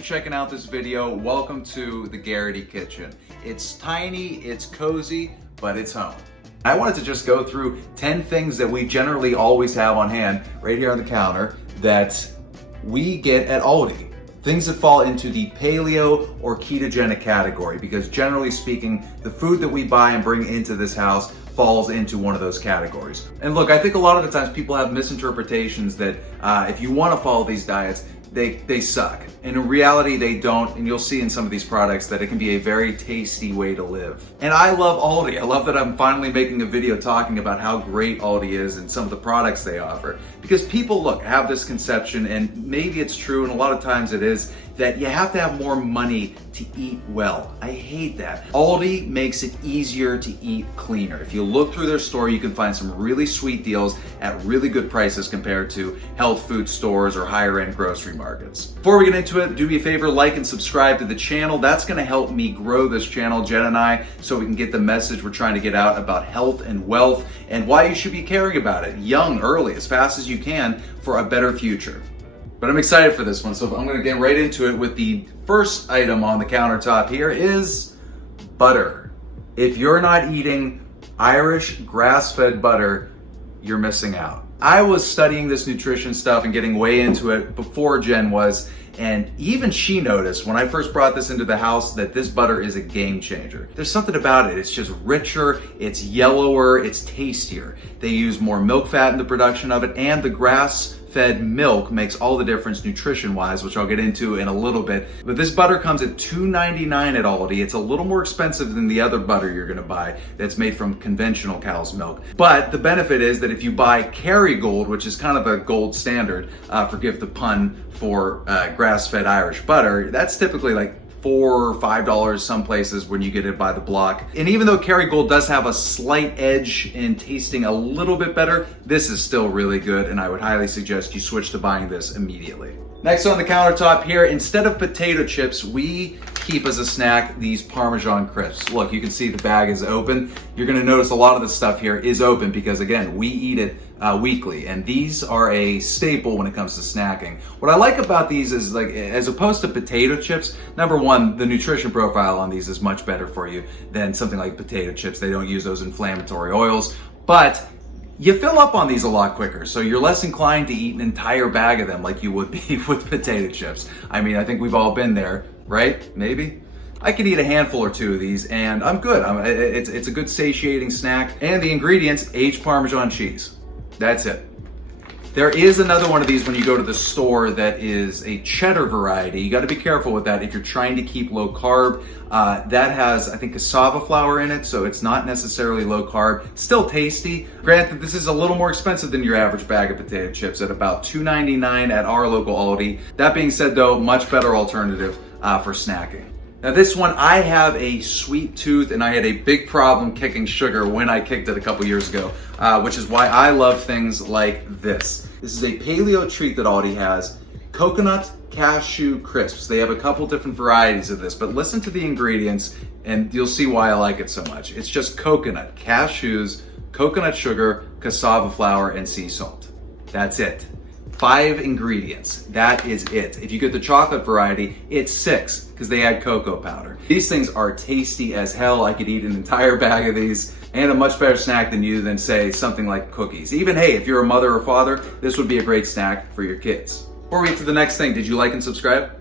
for checking out this video. Welcome to the Garrity Kitchen. It's tiny, it's cozy, but it's home. I wanted to just go through 10 things that we generally always have on hand right here on the counter that we get at Aldi. Things that fall into the paleo or ketogenic category, because generally speaking, the food that we buy and bring into this house falls into one of those categories. And look, I think a lot of the times people have misinterpretations that if you want to follow these diets, they suck. And in reality, they don't, and you'll see in some of these products that it can be a very tasty way to live. And I love Aldi. I love that I'm finally making a video talking about how great Aldi is and some of the products they offer. Because people, look, have this conception, and maybe it's true, and a lot of times it is, that you have to have more money to eat well. I hate that. Aldi makes it easier to eat cleaner. If you look through their store, you can find some really sweet deals at really good prices compared to health food stores or higher end grocery markets. Before we get into it, do me a favor, like and subscribe to the channel. That's gonna help me grow this channel, Jen and I, so we can get the message we're trying to get out about health and wealth and why you should be caring about it young, early, as fast as you can for a better future. But I'm excited for this one, so I'm gonna get right into it with the first item on the countertop here is butter. If you're not eating Irish grass-fed butter, you're missing out. I was studying this nutrition stuff and getting way into it before Jen was, and even she noticed when I first brought this into the house that this butter is a game changer. There's something about it. It's just richer, it's yellower, it's tastier. They use more milk fat in the production of it, and the grass-fed milk makes all the difference nutrition-wise, which I'll get into in a little bit. But this butter comes at $2.99 at Aldi. It's a little more expensive than the other butter you're gonna buy that's made from conventional cow's milk. But the benefit is that if you buy Kerrygold, which is kind of a gold standard, forgive the pun, for grass-fed Irish butter, that's typically like $4 or $5 some places when you get it by the block. And even though Kerrygold does have a slight edge in tasting a little bit better, this is still really good, and I would highly suggest you switch to buying this immediately. Next on the countertop here, instead of potato chips, we keep as a snack these Parmesan crisps. Look, you can see the bag is open. You're gonna notice a lot of the stuff here is open because, again, we eat it weekly, and these are a staple when it comes to snacking. What I like about these is, like, as opposed to potato chips, number one, the nutrition profile on these is much better for you than something like potato chips. They don't use those inflammatory oils, but you fill up on these a lot quicker, so you're less inclined to eat an entire bag of them like you would be with potato chips. I mean, I think we've all been there, right? Maybe? I could eat a handful or two of these and I'm good. It's a good satiating snack. And the ingredients, aged Parmesan cheese. That's it. There is another one of these when you go to the store that is a cheddar variety. You got to be careful with that if you're trying to keep low carb. That has, I think, cassava flour in it, so it's not necessarily low carb. Still tasty. Granted, this is a little more expensive than your average bag of potato chips at about $2.99 at our local Aldi. That being said, though, much better alternative for snacking. Now this one, I have a sweet tooth and I had a big problem kicking sugar when I kicked it a couple years ago, which is why I love things like this. This is a paleo treat that Aldi has, coconut cashew crisps. They have a couple different varieties of this, but listen to the ingredients and you'll see why I like it so much. It's just coconut, cashews, coconut sugar, cassava flour, and sea salt. That's it. 5 ingredients, that is it. If you get the chocolate variety, it's 6 because they add cocoa powder. These things are tasty as hell. I could eat an entire bag of these and a much better snack than say something like cookies. Even, hey, if you're a mother or father, this would be a great snack for your kids. Before we get to the next thing, did you like and subscribe?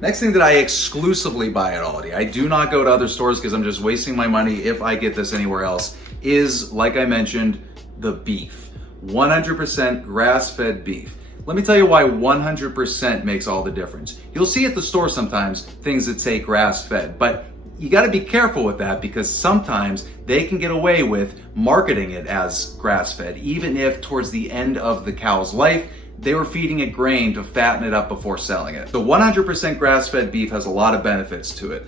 Next thing that I exclusively buy at Aldi, I do not go to other stores because I'm just wasting my money if I get this anywhere else, is, like I mentioned, the beef. 100% grass-fed beef. Let me tell you why 100% makes all the difference. You'll see at the store sometimes things that say grass-fed, but you gotta be careful with that because sometimes they can get away with marketing it as grass-fed, even if towards the end of the cow's life, they were feeding it grain to fatten it up before selling it. So 100% grass-fed beef has a lot of benefits to it.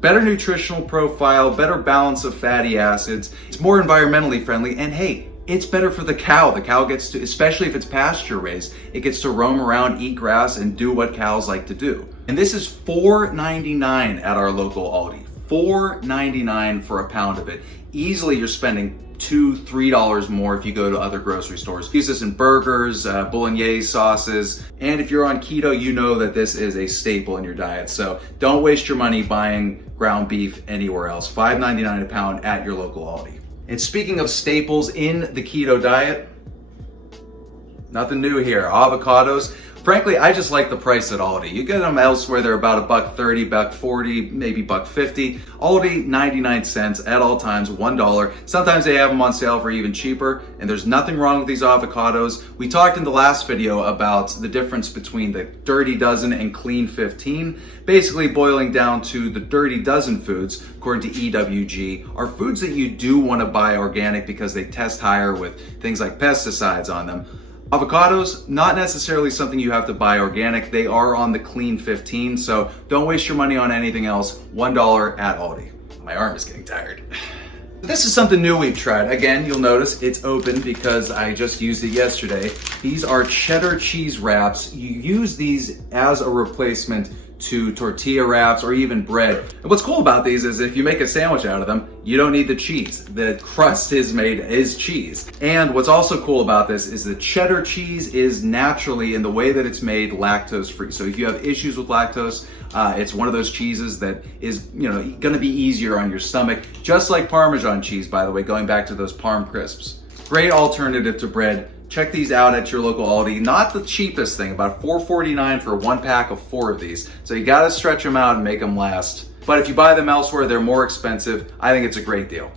Better nutritional profile, better balance of fatty acids, it's more environmentally friendly, and hey, it's better for the cow. The cow gets to, especially if it's pasture raised, it gets to roam around, eat grass, and do what cows like to do. And this is $4.99 at our local Aldi. $4.99 for a pound of it. Easily you're spending $2-3 more if you go to other grocery stores. Use this in burgers, bolognese sauces, and if you're on keto, you know that this is a staple in your diet. So don't waste your money buying ground beef anywhere else. $5.99 a pound at your local Aldi. And speaking of staples in the keto diet, nothing new here. Avocados. Frankly, I just like the price at Aldi. You get them elsewhere, they're about $1.30, $1.40, maybe $1.50. Aldi, 99 cents at all times, $1. Sometimes they have them on sale for even cheaper, and there's nothing wrong with these avocados. We talked in the last video about the difference between the Dirty Dozen and Clean 15, basically boiling down to the Dirty Dozen foods, according to EWG, are foods that you do want to buy organic because they test higher with things like pesticides on them. Avocados, not necessarily something you have to buy organic. They are on the Clean 15, so don't waste your money on anything else. $1 at Aldi. My arm is getting tired. This is something new we've tried. Again, you'll notice it's open because I just used it yesterday. These are cheddar cheese wraps. You use these as a replacement to tortilla wraps or even bread. And what's cool about these is if you make a sandwich out of them, you don't need the cheese. The crust is cheese. And what's also cool about this is the cheddar cheese is naturally, in the way that it's made, lactose free. So if you have issues with lactose, it's one of those cheeses that is, gonna be easier on your stomach. Just like Parmesan cheese, by the way, going back to those Parm crisps. Great alternative to bread. Check these out at your local Aldi. Not the cheapest thing, about $4.49 for one pack of 4 of these. So you gotta stretch them out and make them last. But if you buy them elsewhere, they're more expensive. I think it's a great deal.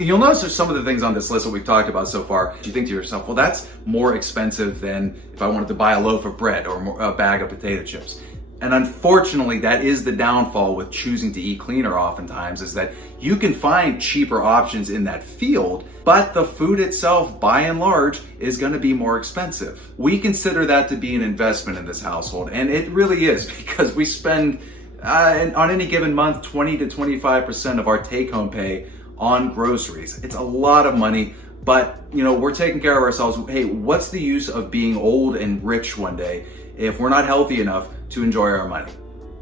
You'll notice there's some of the things on this list that we've talked about so far. You think to yourself, well, that's more expensive than if I wanted to buy a loaf of bread or a bag of potato chips. And unfortunately, that is the downfall with choosing to eat cleaner oftentimes, is that you can find cheaper options in that field, but the food itself, by and large, is gonna be more expensive. We consider that to be an investment in this household, and it really is, because we spend, on any given month, 20 to 25% of our take-home pay on groceries. It's a lot of money, but we're taking care of ourselves. Hey, what's the use of being old and rich one day if we're not healthy enough to enjoy our money?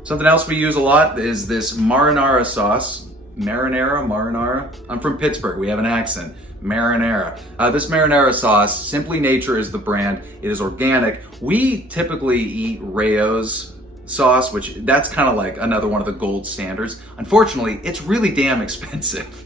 Something else we use a lot is this marinara sauce. Marinara? I'm from Pittsburgh, we have an accent. Marinara. This marinara sauce, Simply Nature is the brand. It is organic. We typically eat Rayo's sauce, which that's kind of like another one of the gold standards. Unfortunately, it's really damn expensive.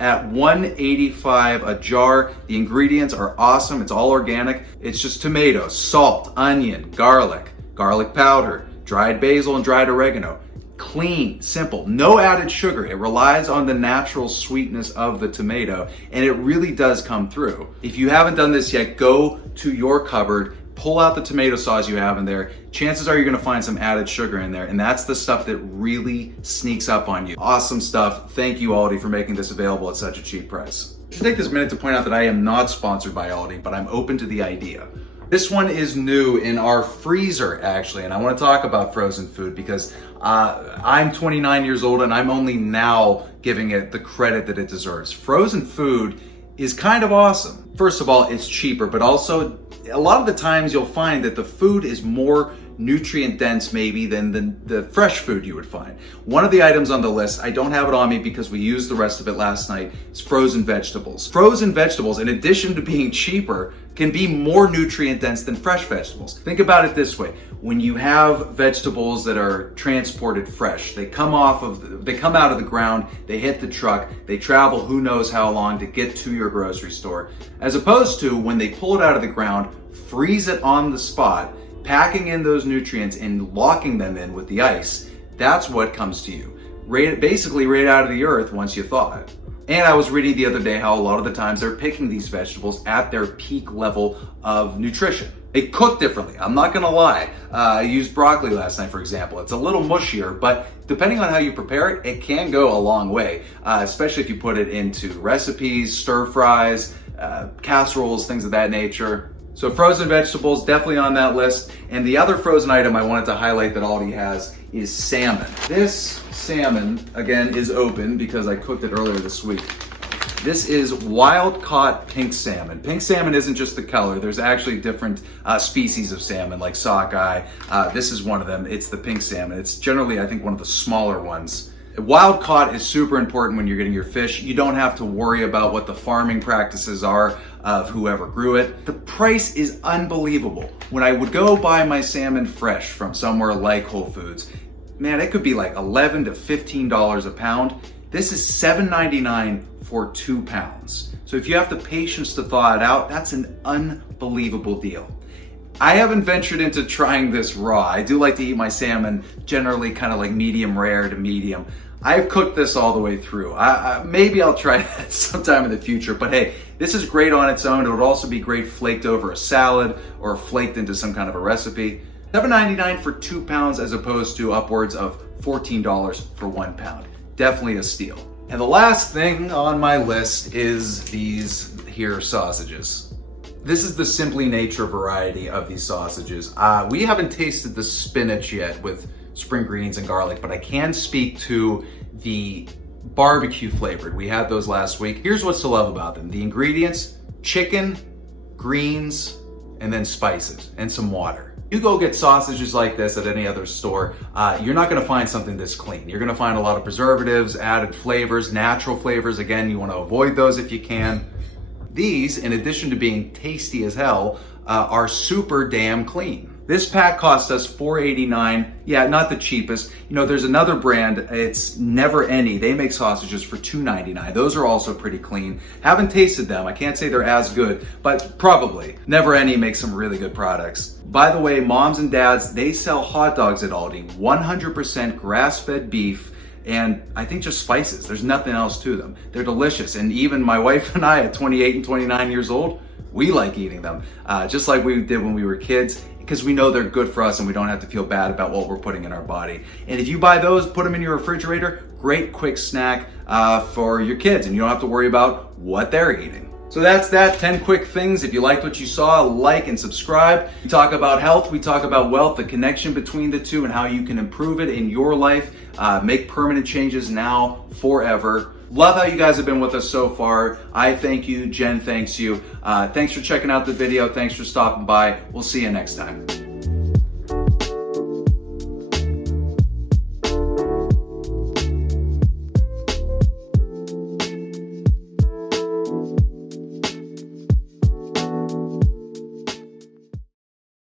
At $1.85 a jar. The ingredients are awesome. It's all organic. It's just tomatoes, salt, onion, garlic powder, dried basil, and dried oregano. Clean, simple, no added sugar. It relies on the natural sweetness of the tomato, and it really does come through. If you haven't done this yet, go to your cupboard, pull out the tomato sauce you have in there. Chances are you're gonna find some added sugar in there, and that's the stuff that really sneaks up on you. Awesome stuff. Thank you, Aldi, for making this available at such a cheap price. I should take this minute to point out that I am not sponsored by Aldi, but I'm open to the idea. This one is new in our freezer, actually, and I want to talk about frozen food because I'm 29 years old and I'm only now giving it the credit that it deserves. Frozen food is kind of awesome. First of all, it's cheaper, but also a lot of the times you'll find that the food is more nutrient dense maybe than the fresh food you would find. One of the items on the list, I don't have it on me because we used the rest of it last night, is frozen vegetables. Frozen vegetables, in addition to being cheaper, can be more nutrient dense than fresh vegetables. Think about it this way. When you have vegetables that are transported fresh, they come out of the ground, they hit the truck, they travel who knows how long to get to your grocery store, as opposed to when they pull it out of the ground, freeze it on the spot, packing in those nutrients and locking them in with the ice. That's what comes to you. Basically right out of the earth once you thaw it. And I was reading the other day how a lot of the times they're picking these vegetables at their peak level of nutrition. They cook differently, I'm not gonna lie. I used broccoli last night, for example. It's a little mushier, but depending on how you prepare it, it can go a long way, especially if you put it into recipes, stir fries, casseroles, things of that nature. So frozen vegetables, definitely on that list. And the other frozen item I wanted to highlight that Aldi has is salmon. This salmon, again, is open because I cooked it earlier this week. This is wild caught pink salmon. Pink salmon isn't just the color. There's actually different species of salmon like sockeye. This is one of them. It's the pink salmon. It's generally, I think, one of the smaller ones. Wild caught is super important when you're getting your fish. You don't have to worry about what the farming practices are of whoever grew it. The price is unbelievable. When I would go buy my salmon fresh from somewhere like Whole Foods, man, it could be like $11 to $15 a pound. This is $7.99 for 2 pounds. So if you have the patience to thaw it out, that's an unbelievable deal. I haven't ventured into trying this raw. I do like to eat my salmon generally kind of like medium rare to medium. I've cooked this all the way through. Maybe I'll try that sometime in the future, but hey, this is great on its own. It would also be great flaked over a salad or flaked into some kind of a recipe. $7.99 for 2 pounds as opposed to upwards of $14 for 1 pound. Definitely a steal. And the last thing on my list is these here sausages. This is the Simply Nature variety of these sausages. We haven't tasted the spinach yet with spring greens and garlic, but I can speak to the barbecue flavored. We had those last week. Here's what's to love about them. The ingredients: chicken, greens, and then spices and some water. You go get sausages like this at any other store, you're not gonna find something this clean. You're gonna find a lot of preservatives, added flavors, natural flavors. Again, you wanna avoid those if you can. These, in addition to being tasty as hell, are super damn clean. This pack cost us $4.89. Yeah, not the cheapest. You know, there's another brand, it's Never Any. They make sausages for $2.99. Those are also pretty clean. Haven't tasted them. I can't say they're as good, but probably. Never Any makes some really good products. By the way, moms and dads, they sell hot dogs at Aldi. 100% grass-fed beef, and I think just spices. There's nothing else to them. They're delicious. And even my wife and I at 28 and 29 years old, we like eating them, just like we did when we were kids, because we know they're good for us and we don't have to feel bad about what we're putting in our body. And if you buy those, put them in your refrigerator, great quick snack for your kids, and you don't have to worry about what they're eating. So that's that, 10 quick things. If you liked what you saw, like and subscribe. We talk about health, we talk about wealth, the connection between the two and how you can improve it in your life, make permanent changes now, forever. Love how you guys have been with us so far. I thank you, Jen thanks you. Thanks for checking out the video, thanks for stopping by. We'll see you next time.